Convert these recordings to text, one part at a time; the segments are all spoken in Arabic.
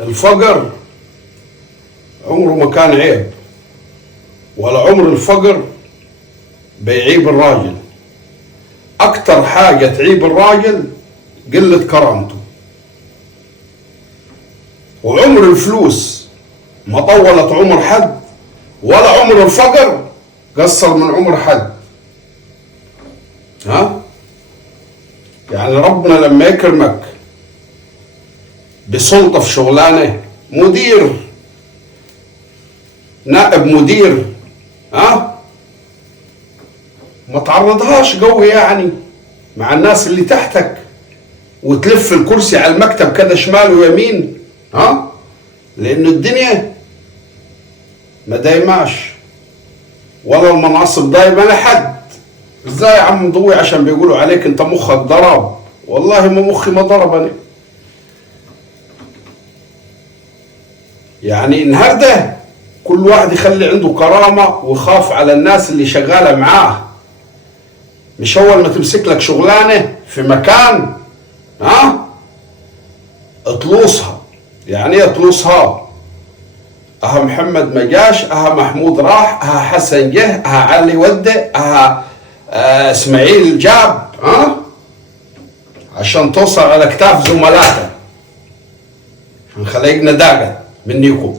الفقر عمره ما كان عيب، ولا عمر الفقر بيعيب الراجل. اكتر حاجة تعيب الراجل قلة كرامته. وعمر الفلوس ما طولت عمر حد، ولا عمر الفقر قصر من عمر حد. يعني ربنا لما يكرمك بسلطة في شغلانة، مدير، نائب مدير، ما تعرضهاش قوي يعني مع الناس اللي تحتك، وتلف الكرسي على المكتب كده شمال ويمين، لأن الدنيا ما دايماش، ولا المناصب دايما لحد. ازاي يا عم ضوي عشان بيقولوا عليك انت مخك ضرب؟ والله ما مخي ما ضربني. يعني النهارده كل واحد يخلي عنده كرامة ويخاف على الناس اللي شغالة معاه. مش اول ما تمسك لك شغلانة في مكان اطلوصها. يعني ايه اطلوصها؟ اها محمد ما جاش، اها محمود راح، اها حسن جه، اها علي ودى، اها اسماعيل جاب، عشان توصل على كتاف زملائك. خلينا داقة منيكم.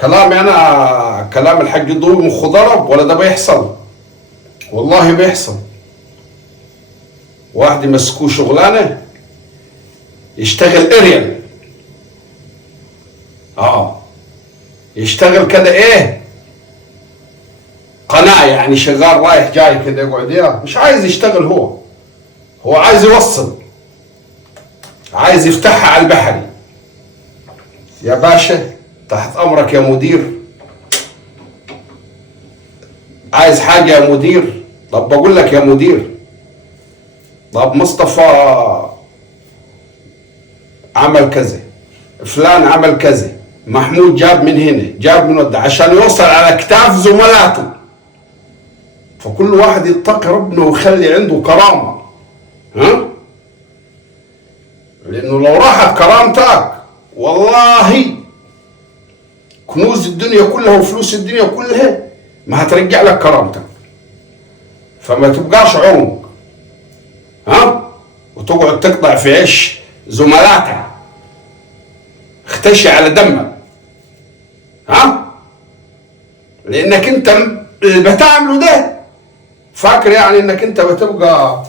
كلامي انا كلام الحاج ضوي مخه ضرب ولا ده بيحصل؟ والله بيحصل. واحد يمسكوه شغلانه يشتغل اريال، يشتغل كده ايه، قناة، يعني شغال رايح جاي كده يقعد. مش عايز يشتغل، هو عايز يوصل، عايز يفتحها على البحري. يا باشا تحت امرك يا مدير. عايز حاجة يا مدير؟ طب بقول لك يا مدير، طب مصطفى عمل كذا، فلان عمل كذا، محمود جاب من هنا، جاب من وده، عشان يوصل على كتاف زملاته. فكل واحد يتقي ربنا ويخلي عنده كرامة. لأنه لو راحت كرامتك والله كنوز الدنيا كلها وفلوس الدنيا كلها ما هترجع لك كرامتك. فما تبقاش عنق وتقعد تقطع في عيش زملاتك، اختشي على دمك. لانك انت اللي بتعمله ده فاكر يعني انك انت بتبقى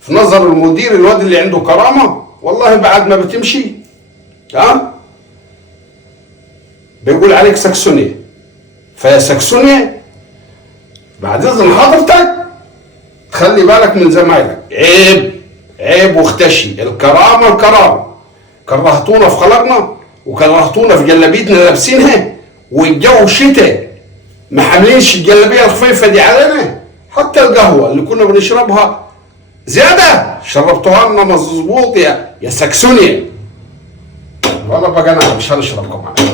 في نظر المدير الواد اللي عنده كرامة. والله بعد ما بتمشي بيقول عليك سكسونية. فيا سكسونية بعد اذن حضرتك تخلي بالك من زمايلك. عيب واختشي. الكرامة كرهتونا في خلقنا، وكرهتونا في جلابيتنا لابسينها، والجو شتاء ما حاملينش الجلابيه الخفيفه دي علينا. حتى القهوه اللي كنا بنشربها زياده شربتوها لنا مظبوط يا سكسونيا. والله بقى انا مش هنشربكم معايا.